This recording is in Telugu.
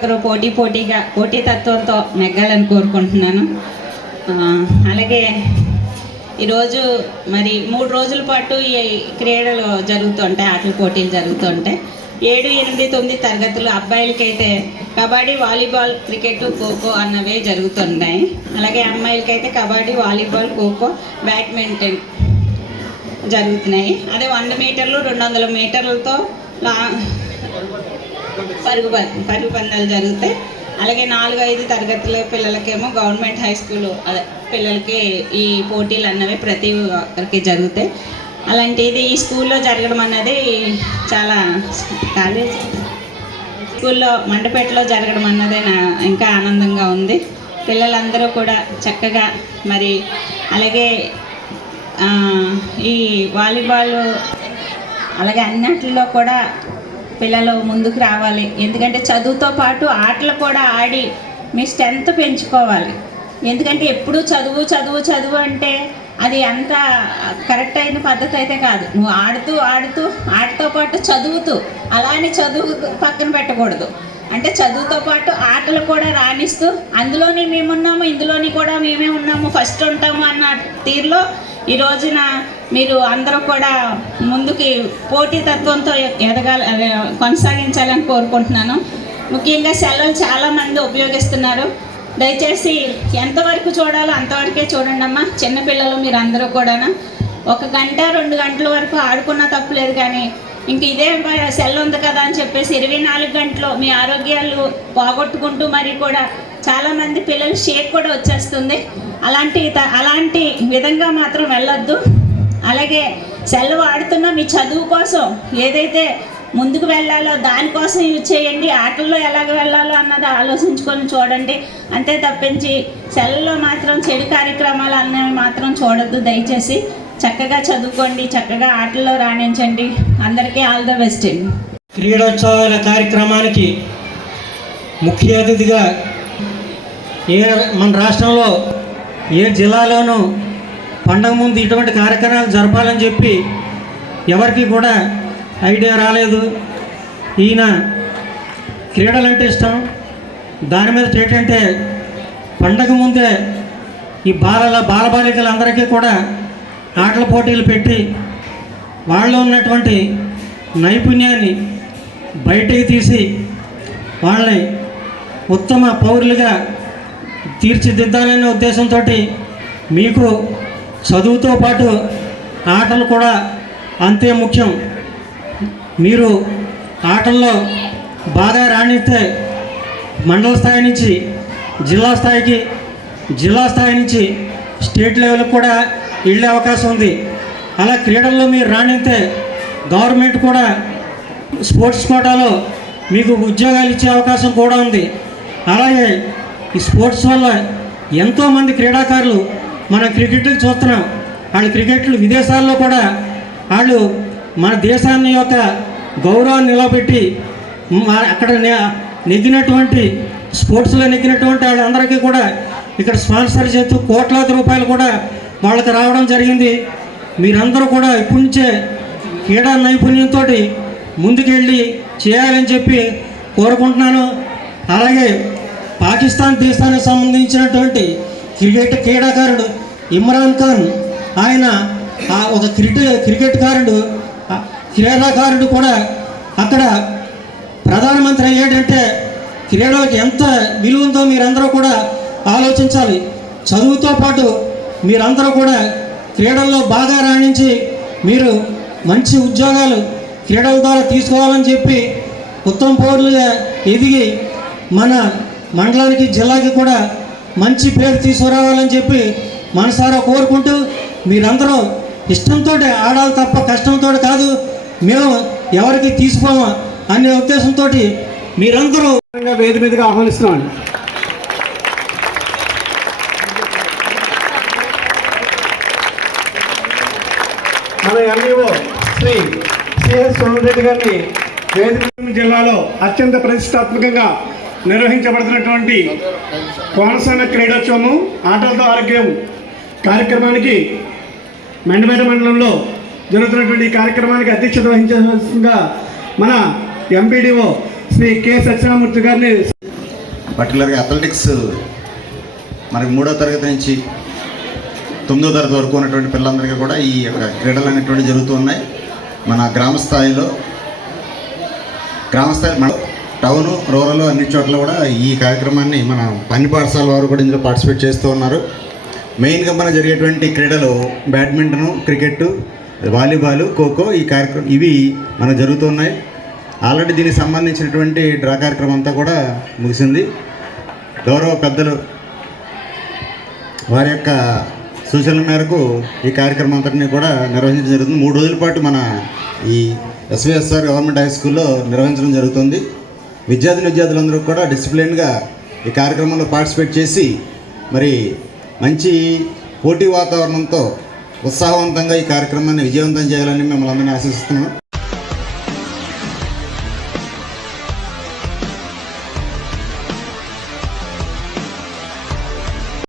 ఒకరు పోటీ పోటీగా పోటీతత్వంతో నెగ్గాలని కోరుకుంటున్నాను. అలాగే ఈరోజు మరి మూడు రోజుల పాటు ఈ క్రీడలు జరుగుతుంటాయి ఆటల పోటీలు జరుగుతుంటాయి. ఏడు ఎనిమిది తొమ్మిది తరగతులు అబ్బాయిలకైతే కబడ్డీ వాలీబాల్ క్రికెట్ ఖోఖో అన్నవే జరుగుతున్నాయి అలాగే అమ్మాయిలకైతే కబడ్డీ వాలీబాల్ ఖోఖో బ్యాడ్మింటన్ జరుగుతున్నాయి. అదే వంద మీటర్లు రెండు వందల మీటర్లతో లా పరుగు పరుగు పందాలు జరుగుతాయి. అలాగే నాలుగు ఐదు తరగతుల పిల్లలకేమో గవర్నమెంట్ హై స్కూల్ అదే పిల్లలకి ఈ పోటీలు అన్నవి ప్రతి ఒక్కరికి జరుగుతాయి. అలాంటిది ఈ స్కూల్లో జరగడం అన్నది చాలా కాలేజ్ స్కూల్లో మండపేటలో జరగడం అన్నది నా ఇంకా ఆనందంగా ఉంది. పిల్లలందరూ కూడా చక్కగా మరి అలాగే ఈ వాలీబాల్ అలాగే అన్నిటిలో కూడా పిల్లలు ముందుకు రావాలి. ఎందుకంటే చదువుతో పాటు ఆటలు కూడా ఆడి మీ స్ట్రెంత్ పెంచుకోవాలి. ఎందుకంటే ఎప్పుడు చదువు చదువు చదువు అంటే అది అంత కరెక్ట్ అయిన పద్ధతి అయితే కాదు. నువ్వు ఆడుతూ ఆడుతూ ఆటతో పాటు చదువుతూ అలానే చదువు పక్కన పెట్టకూడదు. అంటే చదువుతో పాటు ఆటలు కూడా రాణిస్తూ అందులోని మేమున్నాము ఇందులోని కూడా మేమే ఉన్నాము ఫస్ట్ ఉంటాము అన్న తీరులో ఈ రోజున మీరు అందరూ కూడా ముందుకి పోటీ తత్వంతో ఎదగాలి అదే, కొనసాగించాలని కోరుకుంటున్నాను. ముఖ్యంగా సెలవులు చాలామంది ఉపయోగిస్తున్నారు. దయచేసి ఎంతవరకు చూడాలో అంతవరకే చూడండి అమ్మా. చిన్నపిల్లలు మీరు అందరూ కూడా ఒక గంట రెండు గంటల వరకు ఆడుకున్నా తప్పులేదు కానీ ఇంక ఇదే సెల్ ఉంది కదా అని చెప్పేసి ఇరవై నాలుగు గంటలు మీ ఆరోగ్యాలు పోగొట్టుకుంటూ మరి కూడా చాలామంది పిల్లలు షేక్ కూడా వచ్చేస్తుంది. అలాంటి త- అలాంటి విధంగా మాత్రం వెళ్ళొద్దు. అలాగే సెల్ వాడుతున్న మీ చదువు కోసం ఏదైతే ముందుకు వెళ్ళాలో దానికోసం యూజ్ చేయండి. ఆటల్లో ఎలాగ వెళ్ళాలో అన్నది ఆలోచించుకొని చూడండి. అంతే తప్పించి సెల్లో మాత్రం చెడు కార్యక్రమాలు అన్నవి మాత్రం చూడొద్దు. దయచేసి చక్కగా చదువుకోండి. చక్కగా ఆటల్లో రాణించండి. అందరికీ ఆల్ ద బెస్ట్ అండి. క్రీడోత్సవాల కార్యక్రమానికి ముఖ్య అతిథిగా ఏ మన రాష్ట్రంలో ఏ జిల్లాలోనూ పండగ ముందు ఇటువంటి కార్యక్రమాలు జరపాలని చెప్పి ఎవరికి కూడా ఐడియా రాలేదు. ఈయన క్రీడలంటే ఇష్టం. దాని మీద ఏంటంటే పండగ ముందే ఈ బాలల బాలబాలికలందరికీ కూడా ఆటల పోటీలు పెట్టి వాళ్ళలో ఉన్నటువంటి నైపుణ్యాన్ని బయటికి తీసి వాళ్ళని ఉత్తమ పౌరులుగా తీర్చిదిద్దాలనే ఉద్దేశంతో మీకు చదువుతో పాటు ఆటలు కూడా అంతే ముఖ్యం. మీరు ఆటల్లో బాగా రాణిస్తే మండల స్థాయి నుంచి జిల్లా స్థాయికి జిల్లా స్థాయి నుంచి స్టేట్ లెవెల్కి కూడా వెళ్ళే అవకాశం ఉంది. అలా క్రీడల్లో మీరు రాణిస్తే గవర్నమెంట్ కూడా స్పోర్ట్స్ కోటాలో మీకు ఉద్యోగాలు ఇచ్చే అవకాశం కూడా ఉంది. అలాగే ఈ స్పోర్ట్స్ వల్ల ఎంతోమంది క్రీడాకారులు మన క్రికెట్లు చూస్తున్నాం. వాళ్ళు క్రికెట్లు విదేశాల్లో కూడా వాళ్ళు మన దేశాన్ని యొక్క గౌరవాన్ని నిలబెట్టి అక్కడ నెగ్గినటువంటి స్పోర్ట్స్లో నెగ్గినటువంటి వాళ్ళందరికీ కూడా ఇక్కడ స్పాన్సర్ చేస్తూ కోట్లాది రూపాయలు కూడా వాళ్ళకి రావడం జరిగింది. మీరందరూ కూడా ఇప్పటి నుంచే క్రీడా నైపుణ్యంతో ముందుకెళ్ళి చేయాలని చెప్పి కోరుకుంటున్నాను. అలాగే పాకిస్తాన్ దేశానికి సంబంధించినటువంటి క్రికెట్ క్రీడాకారుడు ఇమ్రాన్ ఖాన్. ఆయన ఆ ఒక క్రికెట్ క్రికెట్కారుడు క్రీడాకారుడు కూడా అక్కడ ప్రధానమంత్రి అయ్యాడంటే క్రీడలకు ఎంత విలువ ఉందో మీరందరూ కూడా ఆలోచించాలి. చదువుతో పాటు మీరందరూ కూడా క్రీడల్లో బాగా రాణించి మీరు మంచి ఉద్యోగాలు క్రీడల ద్వారా తీసుకోవాలని చెప్పి ఉత్తమ పౌరులుగా ఎదిగి మన మండలానికి జిల్లాకి కూడా మంచి పేరు తీసుకురావాలని చెప్పి మనసారా కోరుకుంటూ మీరందరూ ఇష్టంతో ఆడాలి తప్ప కష్టంతో కాదు మేము ఎవరికి తీసుకోమా అనే ఉద్దేశంతో మీరందరూ వేది మీదుగా ఆహ్వానిస్తున్నాను మన ఎంఈఓ శ్రీ సిఎస్ సోమరెడ్డి గారిని వేదిక జిల్లాలో అత్యంత ప్రతిష్టాత్మకంగా నిర్వహించబడుతున్నటువంటి కోనసీమ క్రీడోత్సవము ఆటలతో ఆరోగ్యం కార్యక్రమానికి మెండపేట మండలంలో జరుగుతున్నటువంటి కార్యక్రమానికి అధ్యక్షత వహించాల్సిందిగా మన ఎంపీడీఓ శ్రీ కె సత్యనామూర్తి గారిని పర్టికులర్గా అథ్లెటిక్స్ మనకి మూడో తరగతి నుంచి తొమ్మిదో తరగతి వరకు ఉన్నటువంటి పిల్లలందరికీ కూడా ఈ యొక్క క్రీడలు అనేటువంటి జరుగుతూ ఉన్నాయి. మన గ్రామ స్థాయిలో గ్రామ స్థాయి మన టౌన్ రూరల్ అన్ని చోట్ల కూడా ఈ కార్యక్రమాన్ని మన అన్ని పాఠశాల వారు కూడా ఇందులో పార్టిసిపేట్ చేస్తూ ఉన్నారు. మెయిన్గా మన జరిగేటువంటి క్రీడలు బ్యాడ్మింటను క్రికెట్ వాలీబాల్ ఖోఖో ఈ కార్యక్రమం ఇవి మనకు జరుగుతున్నాయి ఆల్రెడీ దీనికి సంబంధించినటువంటి డ్రా కార్యక్రమం అంతా కూడా ముగిసింది. గౌరవ పెద్దలు వారి యొక్క సూచనల మేరకు ఈ కార్యక్రమం అంతటిని కూడా నిర్వహించడం జరుగుతుంది. మూడు రోజుల పాటు మన ఈ ఎస్విఎస్ఆర్ గవర్నమెంట్ హై స్కూల్లో నిర్వహించడం జరుగుతుంది. విద్యార్థులు విద్యార్థులందరూ కూడా డిసిప్లిన్గా ఈ కార్యక్రమంలో పార్టిసిపేట్ చేసి మరి మంచి పోటీ వాతావరణంతో ఉత్సాహవంతంగా ఈ కార్యక్రమాన్ని విజయవంతం చేయాలని మిమ్మల్ని అందరినీ ఆశిస్తున్నాను.